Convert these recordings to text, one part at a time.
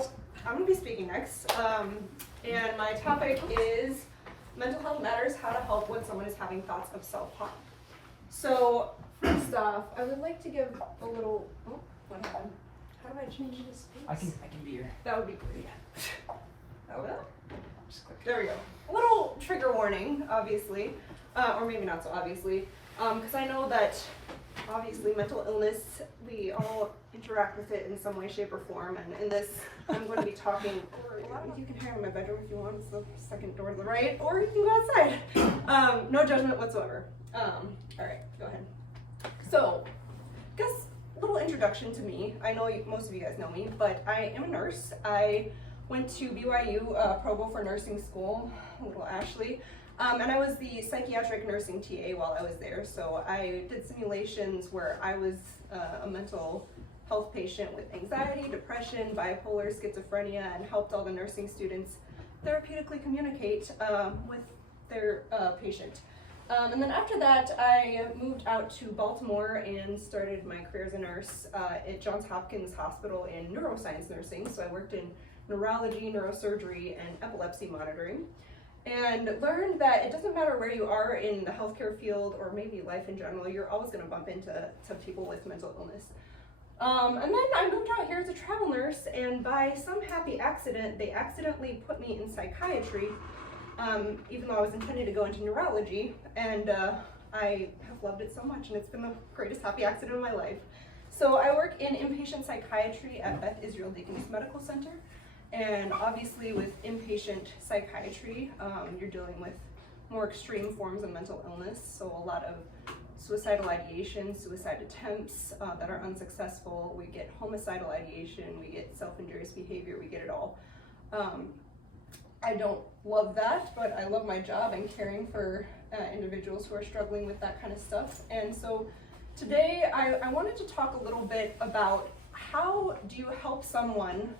So I'm going to be speaking next, and my topic is mental health matters, how to help when someone is having thoughts of self-harm. So first off, I would like to give a little, oh, what happened? How do I change this? I can be here. That would be great. Oh, well. Just click. There we go. A little trigger warning, obviously, or maybe not so obviously, because I know that obviously mental illness, we all interact with it in some way, shape, or form, and in this, I'm going to be talking, or you can hear in my bedroom if you want, it's the second door to the right, or you can go outside. No judgment whatsoever. All right, go ahead. So, I guess a little introduction to me. I know most of you guys know me, but I am a nurse. I went to BYU Provo for nursing school, little Ashley, and I was the psychiatric nursing TA while I was there. So I did simulations where I was a mental health patient with anxiety, depression, bipolar, schizophrenia, and helped all the nursing students therapeutically communicate with their patient. And then after that, I moved out to Baltimore and started my career as a nurse at Johns Hopkins Hospital in neuroscience nursing. So I worked in neurology, neurosurgery, and epilepsy monitoring, and learned that it doesn't matter where you are in the healthcare field or maybe life in general, you're always going to bump into people with mental illness. And then I moved out here as a travel nurse, and by some happy accident, they accidentally put me in psychiatry, even though I was intending to go into neurology, and I have loved it so much, and it's been the greatest happy accident of my life. So I work in inpatient psychiatry at Beth Israel Deaconess Medical Center. And obviously with inpatient psychiatry, you're dealing with more extreme forms of mental illness. So a lot of suicidal ideation, suicide attempts that are unsuccessful. We get homicidal ideation, we get self-injurious behavior, we get it all. I don't love that, but I love my job and caring for individuals who are struggling with that kind of stuff. And so today I wanted to talk a little bit about how do you help someone,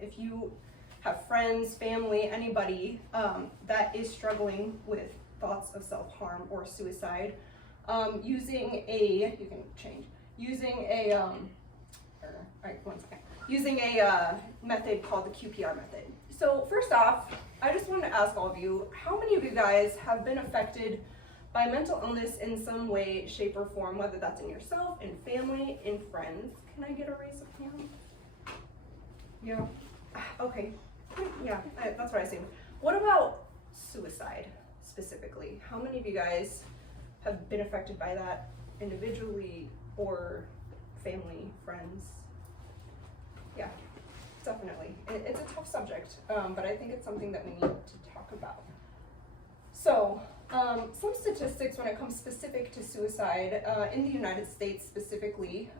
if you have friends, family, anybody that is struggling with thoughts of self-harm or suicide, using a method called the QPR method. So first off, I just want to ask all of you, how many of you guys have been affected by mental illness in some way, shape, or form, whether that's in yourself, in family, in friends? Can I get a raise of hands? Yeah. Okay. Yeah, that's what I assumed. What about suicide specifically? How many of you guys have been affected by that individually or family, friends? Yeah, definitely. It's a tough subject, but I think it's something that we need to talk about. So, some statistics when it comes specific to suicide in the United States specifically.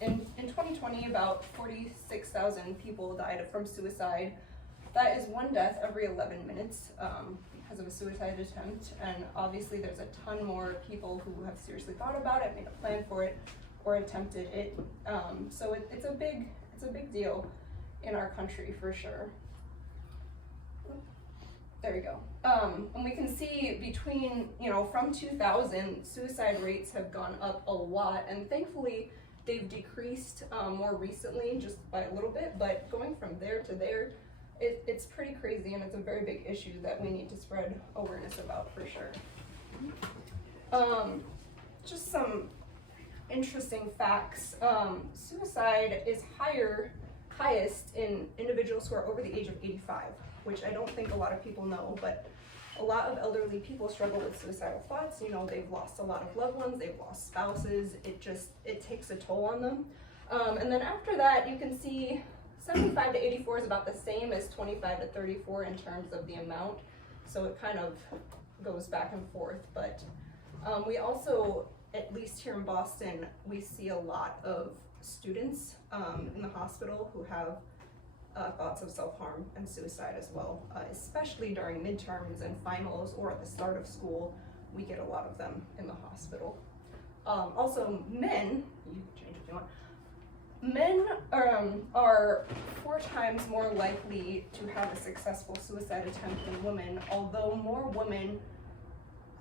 In 2020, about 46,000 people died from suicide. That is one death every 11 minutes because of a suicide attempt. And obviously there's a ton more people who have seriously thought about it, made a plan for it, or attempted it. So it's a big deal in our country for sure. There we go. And we can see between, from 2000, suicide rates have gone up a lot, and thankfully they've decreased more recently, just by a little bit, but going from there to there, it's pretty crazy, and it's a very big issue that we need to spread awareness about for sure. Just some interesting facts. Suicide is highest in individuals who are over the age of 85. Which I don't think a lot of people know, but a lot of elderly people struggle with suicidal thoughts. They've lost a lot of loved ones, they've lost spouses, it takes a toll on them. And then after that, you can see 75 to 84 is about the same as 25 to 34 in terms of the amount. So it kind of goes back and forth, but we also, at least here in Boston, we see a lot of students in the hospital who have thoughts of self-harm and suicide as well, especially during midterms and finals or at the start of school. We get a lot of them in the hospital. Also, men, you can change if you want, men are 4 times more likely to have a successful suicide attempt than women, although more women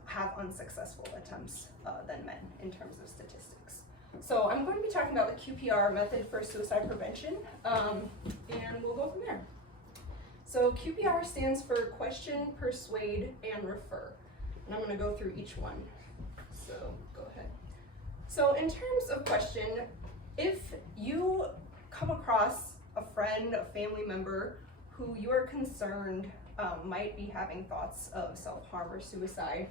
have unsuccessful attempts than men in terms of statistics. So I'm going to be talking about the QPR method for suicide prevention. And So QPR stands for question, persuade, and refer. And I'm going to go through each one. So go ahead. So in terms of question, if you come across a friend, a family member who you are concerned might be having thoughts of self-harm or suicide,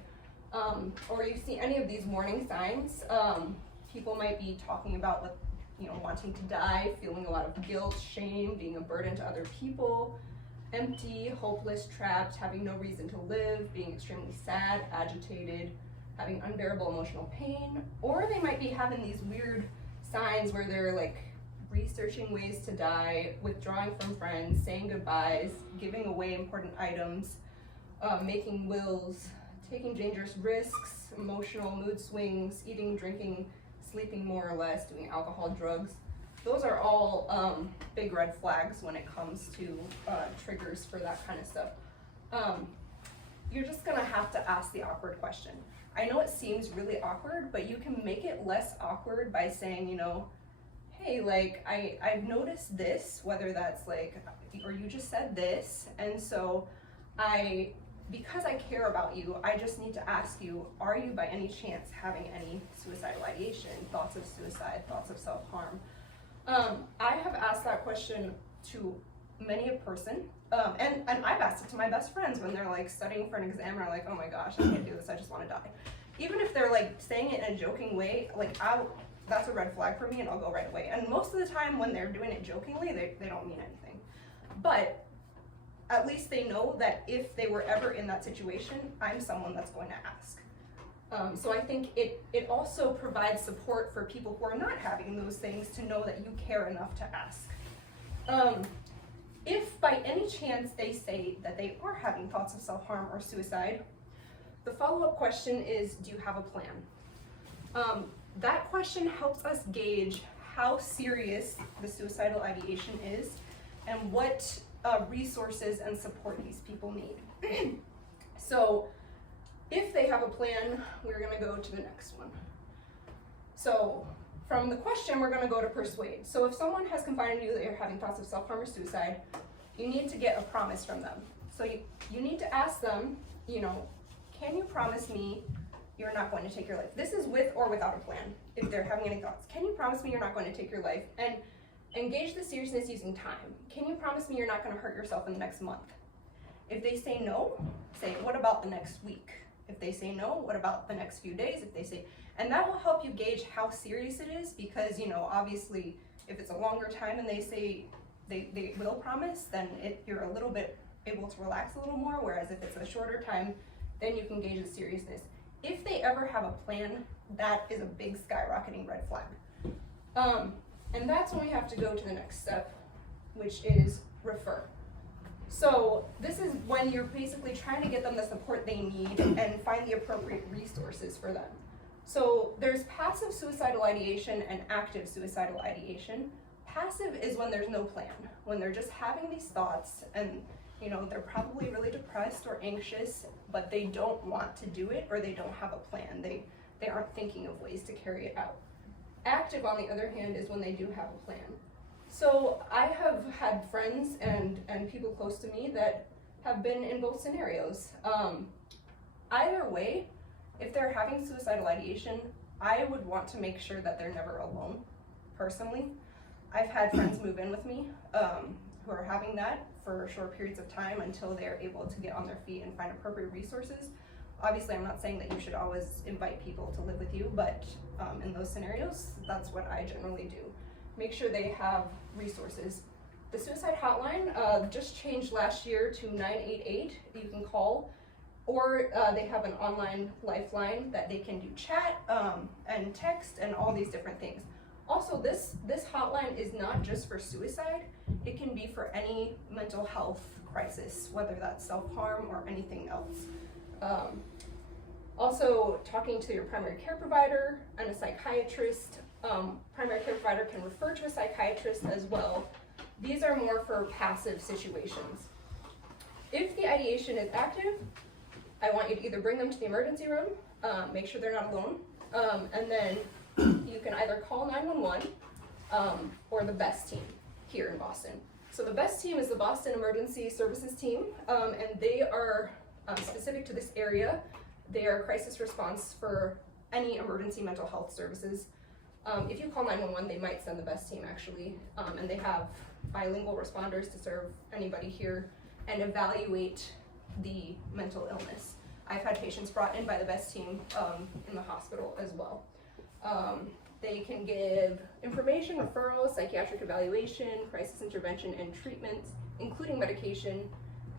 or you see any of these warning signs, people might be talking about what, wanting to die, feeling a lot of guilt, shame, being a burden to other people, empty, hopeless, trapped, having no reason to live, being extremely sad, agitated, having unbearable emotional pain, or they might be having these weird signs where they're like researching ways to die, withdrawing from friends, saying goodbyes, giving away important items, making wills, taking dangerous risks, emotional mood swings, eating, drinking, sleeping more or less, doing alcohol, drugs. Those are all big red flags when it comes to triggers for that kind of stuff. You're just gonna have to ask the awkward question. I know it seems really awkward, but you can make it less awkward by saying, hey, like, I've noticed this, whether that's like, or you just said this, and so because I care about you, I just need to ask you, are you by any chance having any suicidal ideation, thoughts of suicide, thoughts of self-harm? I have asked that question to many a person, and I've asked it to my best friends when they're like studying for an exam and are like, oh my gosh, I can't do this, I just want to die. Even if they're like saying it in a joking way, like that's a red flag for me and I'll go right away. And most of the time when they're doing it jokingly, they don't mean anything. But at least they know that if they were ever in that situation, I'm someone that's going to ask. So I think it also provides support for people who are not having those things to know that you care enough to ask. If by any chance they say that they are having thoughts of self-harm or suicide, the follow-up question is, do you have a plan? That question helps us gauge how serious the suicidal ideation is and what resources and support these people need. So if they have a plan, we're going to go to the next one. So from the question, we're going to go to persuade. So if someone has confided in you that you're having thoughts of self-harm or suicide, you need to get a promise from them. So you need to ask them, can you promise me you're not going to take your life? This is with or without a plan, if they're having any thoughts. Can you promise me you're not going to take your life? And engage the seriousness using time. Can you promise me you're not going to hurt yourself in the next month? If they say no, say, what about the next week? If they say no, what about the next few days? If they say, and that will help you gauge how serious it is, because obviously if it's a longer time and they say they will promise, then you're a little bit able to relax a little more, whereas if it's a shorter time, then you can gauge the seriousness. If they ever have a plan, that is a big skyrocketing red flag. And that's when we have to go to the next step, which is refer. So this is when you're basically trying to get them the support they need and find the appropriate resources for them. So there's passive suicidal ideation and active suicidal ideation. Passive is when there's no plan, when they're just having these thoughts and they're probably really depressed or anxious, but they don't want to do it or they don't have a plan. They aren't thinking of ways to carry it out. Active, on the other hand, is when they do have a plan. So I have had friends and people close to me that have been in both scenarios. Either way, if they're having suicidal ideation, I would want to make sure that they're never alone, personally. I've had friends move in with me who are having that for short periods of time until they're able to get on their feet and find appropriate resources. Obviously, I'm not saying that you should always invite people to live with you, but in those scenarios, that's what I generally do. Make sure they have resources. The suicide hotline just changed last year to 988 you can call, or they have an online lifeline that they can do chat and text and all these different things. Also, this hotline is not just for suicide. It can be for any mental health crisis, whether that's self-harm or anything else. Also, talking to your primary care provider and a psychiatrist. Primary care provider can refer to a psychiatrist as well. These are more for passive situations. If the ideation is active, I want you to either bring them to the emergency room, make sure they're not alone, and then you can either call 911 or the BEST team here in Boston. So the BEST team is the Boston Emergency Services team, and they are specific to this area. They are crisis response for any emergency mental health services. If you call 911, they might send the BEST team actually, and they have bilingual responders to serve anybody here and evaluate the mental illness. I've had patients brought in by the BEST team in the hospital as well. They can give information, referrals, psychiatric evaluation, crisis intervention and treatments, including medication,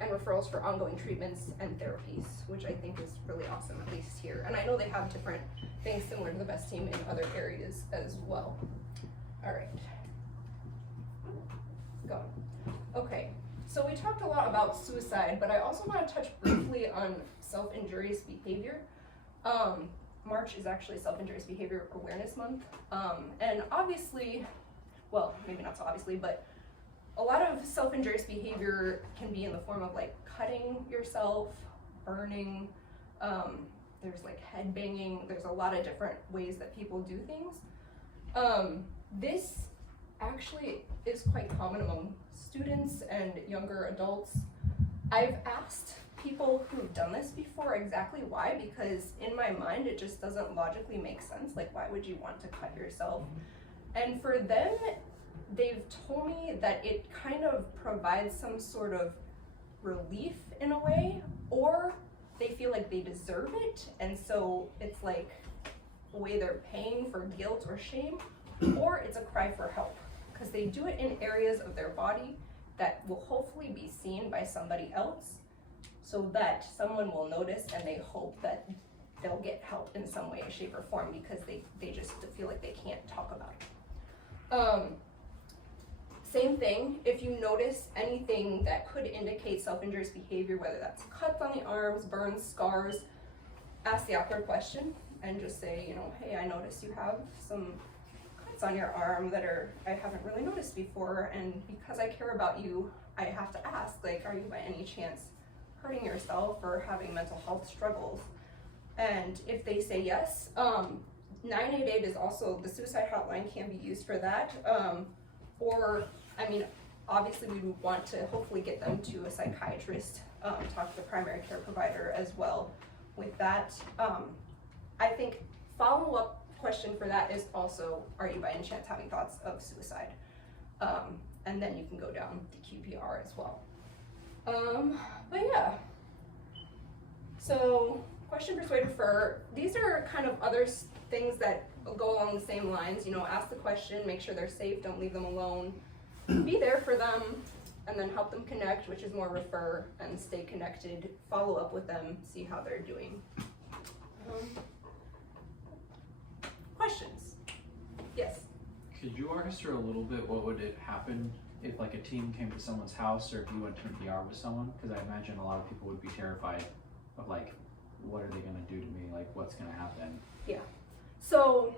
and referrals for ongoing treatments and therapies, which I think is really awesome, at least here. And I know they have different things similar to the BEST team in other areas as well. All right. Go. Okay, so we talked a lot about suicide, but I also want to touch briefly on self-injurious behavior. March is actually Self-Injurious Behavior Awareness Month, and obviously, well, maybe not so obviously, but a lot of self-injurious behavior can be in the form of like cutting yourself, burning, there's like head banging, there's a lot of different ways that people do things. This actually is quite common among students and younger adults. I've asked people who've done this before exactly why, because in my mind it just doesn't logically make sense. Like, why would you want to cut yourself? And for them, they've told me that it kind of provides some sort of relief in a way, or they feel like they deserve it, and so it's like a way they're paying for guilt or shame, or it's a cry for help, because they do it in areas of their body that will hopefully be seen by somebody else, so that someone will notice and they hope that they'll get help in some way, shape, or form, because they just feel like they can't talk about it. Same thing, if you notice anything that could indicate self-injurious behavior, whether that's cuts on the arms, burns, scars, ask the awkward question and just say, you know, hey, I noticed you have some cuts on your arm that I haven't really noticed before, and because I care about you, I have to ask, like, are you by any chance hurting yourself or having mental health struggles? And if they say yes, 988 is also, the suicide hotline can be used for that. Or, I mean, obviously we would want to hopefully get them to a psychiatrist, talk to the primary care provider as well with that. I think follow-up question for that is also, are you by any chance having thoughts of suicide? And then you can go down the QPR as well. But yeah, so question, persuade, refer. These are kind of other things that go along the same lines. You know, ask the question, make sure they're safe, don't leave them alone, be there for them, and then help them connect, which is more refer, and stay connected, follow up with them, see how they're doing. Questions? Yes? Could you walk us through a little bit what would it happen if like a team came to someone's house, or if you went to an ER with someone? Because I imagine a lot of people would be terrified of like, what are they gonna do to me? Like, what's gonna happen? Yeah. So,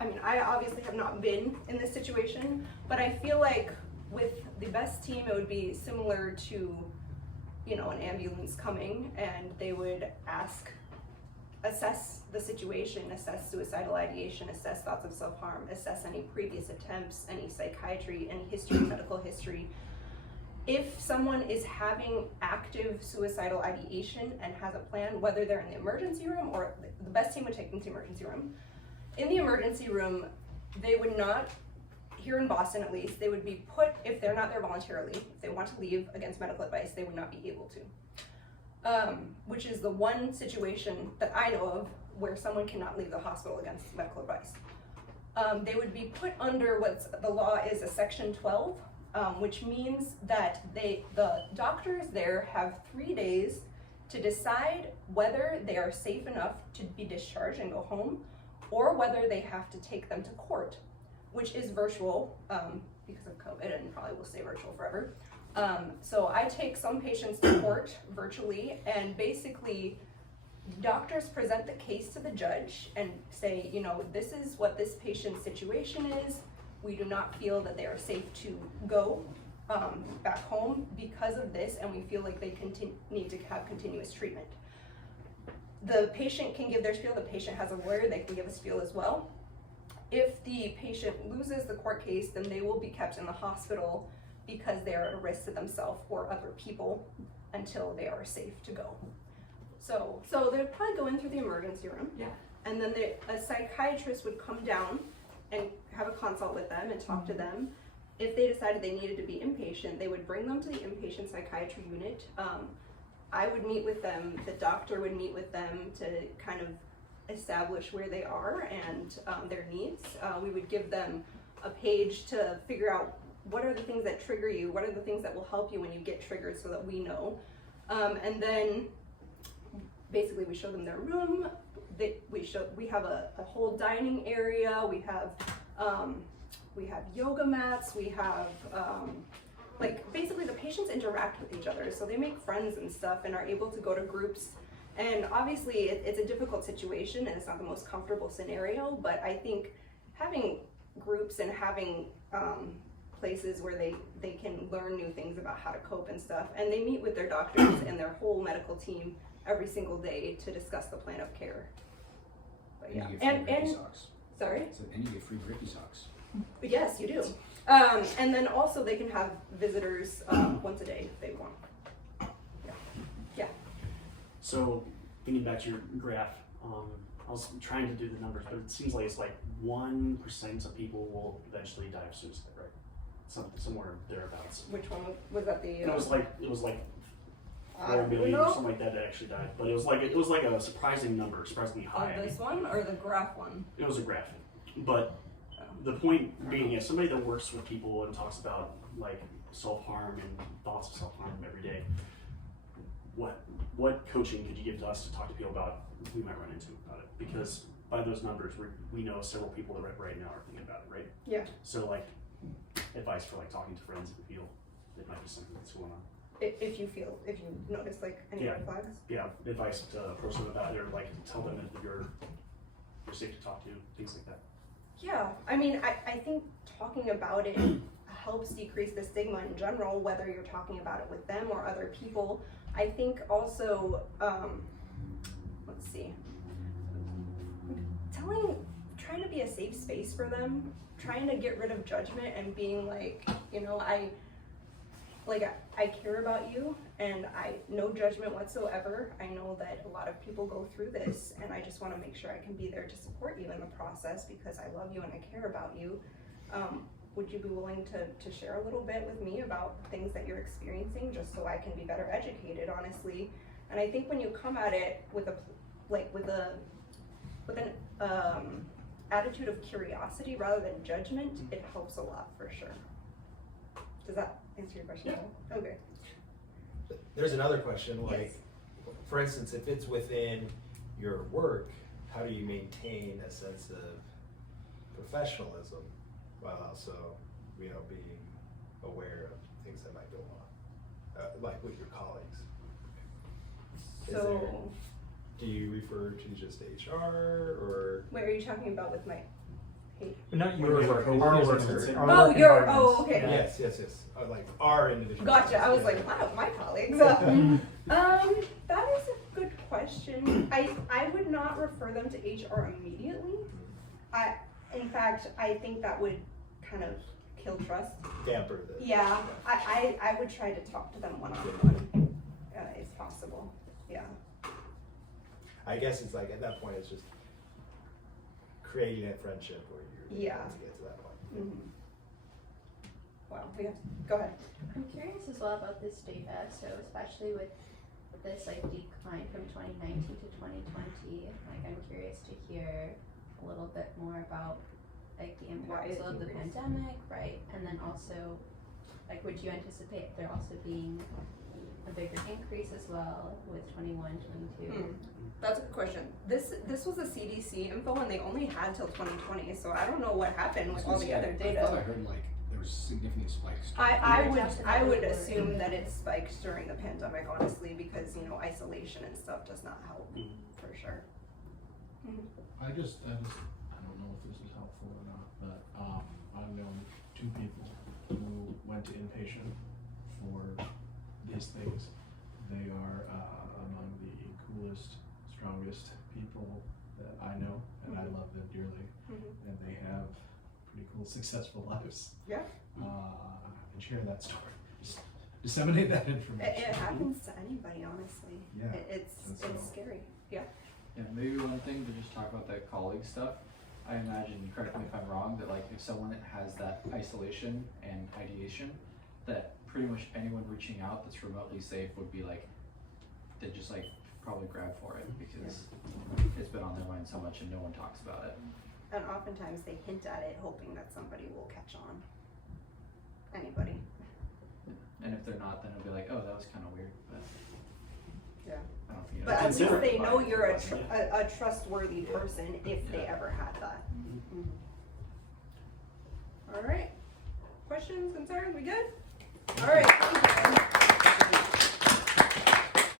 I mean, I obviously have not been in this situation, but I feel like with the BEST team, it would be similar to, you know, an ambulance coming, and they would assess the situation, assess suicidal ideation, assess thoughts of self-harm, assess any previous attempts, any psychiatry, any history, medical history. If someone is having active suicidal ideation and has a plan, whether they're in the emergency room, or the BEST team would take them to the emergency room. In the emergency room, they would not, here in Boston at least, they would be put, if they're not there voluntarily, if they want to leave against medical advice, they would not be able to. Which is the one situation that I know of where someone cannot leave the hospital against medical advice. They would be put under what's the law is a Section 12, which means that the doctors there have 3 days to decide whether they are safe enough to be discharged and go home, or whether they have to take them to court, which is virtual because of COVID, and probably will stay virtual forever. So I take some patients to court virtually, and basically doctors present the case to the judge and say, you know, this is what this patient's situation is. We do not feel that they are safe to go back home because of this, and we feel like they need to have continuous treatment. The patient can give their spiel. The patient has a lawyer, they can give a spiel as well. If the patient loses the court case, then they will be kept in the hospital because they are a risk to themselves or other people until they are safe to go. So they'd probably go in through the emergency room. Yeah. And then a psychiatrist would come down and have a consult with them and talk to them. If they decided they needed to be inpatient, they would bring them to the inpatient psychiatry unit. I would meet with them, the doctor would meet with them to kind of establish where they are and their needs. We would give them a page to figure out what are the things that trigger you, what are the things that will help you when you get triggered so that we know. And then basically we show them their room. We have a whole dining area. We have yoga mats. We have like basically the patients interact with each other, so they make friends and stuff and are able to go to groups. And obviously it's a difficult situation and it's not the most comfortable scenario, but I think having groups and having places where they can learn new things about how to cope and stuff, and they meet with their doctors and their whole medical team every single day to discuss the plan of care. But yeah, and you get free socks. Sorry? So, and you get free grippy socks. Yes, you do. And then also they can have visitors once a day if they want. Yeah. So, getting back to your graph, I was trying to do the numbers, but it seems like it's like 1% of people will eventually die of suicide, right? Somewhere thereabouts. Which one was that? The And it was like I 4 don't million or know. something like that actually died, but it was like a surprising number, surprisingly high. This one or the graph one? It was a graphic, but the point being, as somebody that works with people and talks about like self-harm and thoughts of self-harm every day, what coaching could you give to us to talk to people about we might run into about it? Because by those numbers, we know several people that right now are thinking about it, right? Yeah. So like advice for like talking to friends if you feel it might be something that's going on. If you notice like any red flags. Yeah, advice to approach them about it, or like tell them that you're safe to talk to, things like that. Yeah, I mean, I think talking about it helps decrease the stigma in general, whether you're talking about it with them or other people. I think also, let's see, trying to be a safe space for them, trying to get rid of judgment and being like, you know, I care about you and no judgment whatsoever. I know that a lot of people go through this and I just want to make sure I can be there to support you in the process because I love you and I care about you. Would you be willing to share a little bit with me about things that you're experiencing just so I can be better educated, honestly? And I think when you come at it with an attitude of curiosity rather than judgment, it helps a lot for sure. Does that answer your question? Yeah. Okay. There's another question, like, Yes. for instance, if it's within your work, how do you maintain a sense of professionalism while also, you know, being aware of things that might go on, like with your colleagues? Do you refer to just HR or? Wait, are you talking about with my hate? Not Your yours, work, our yours, work. yours. Our Oh, work your, environments. oh, okay. Yeah. Yes. Like our individual. Gotcha. I was yeah. like, wow, my colleagues. That is a good question. I would not refer them to HR immediately. In fact, I think that would kind of kill trust. Damper the. Yeah, I would try to talk to them one-on-one, if possible. Yeah. I guess it's like at that point it's just creating that friendship where you're Yeah. able to get to that point. Mm-hmm. Wow. Go ahead. I'm curious as well about this data, so especially with this like decline from 2019 to 2020, like I'm curious to hear a little bit more about like the impacts it's of the increased. pandemic, right? And then also, like, would you anticipate there also being a bigger increase as well with 21, 22? That's a good question. This was a CDC info and they only had till 2020, so I don't know what happened with all the other I thought I data. heard like there was significant spikes. I would assume that it spiked during the pandemic, honestly, because you know isolation and stuff does not help for sure. I don't know if this is helpful or not, but I've known 2 people who went to inpatient for these things. They are among the coolest, strongest people that I know, and I love them dearly. And they have pretty cool, successful lives. Yeah. share that story. Just disseminate that It information. happens to anybody, honestly. Yeah, It's and so- scary. Yeah. Yeah, maybe one thing to just talk about that colleague stuff. I imagine, correct me if I'm wrong, that like if someone has that isolation and ideation, that pretty much anyone reaching out that's remotely safe would be like, they just like probably grab for it because it's been on their mind so much and no one talks about it. And oftentimes they hint at it, hoping that somebody will catch on. Anybody. And if they're not, then it'll be like, oh, that was kind of weird, but Yeah. I don't think it But at least Consider it. they know you're a, Yeah. a trustworthy person if they Yeah. ever had that. All right. Questions, concerns? We good? All right. Thank you.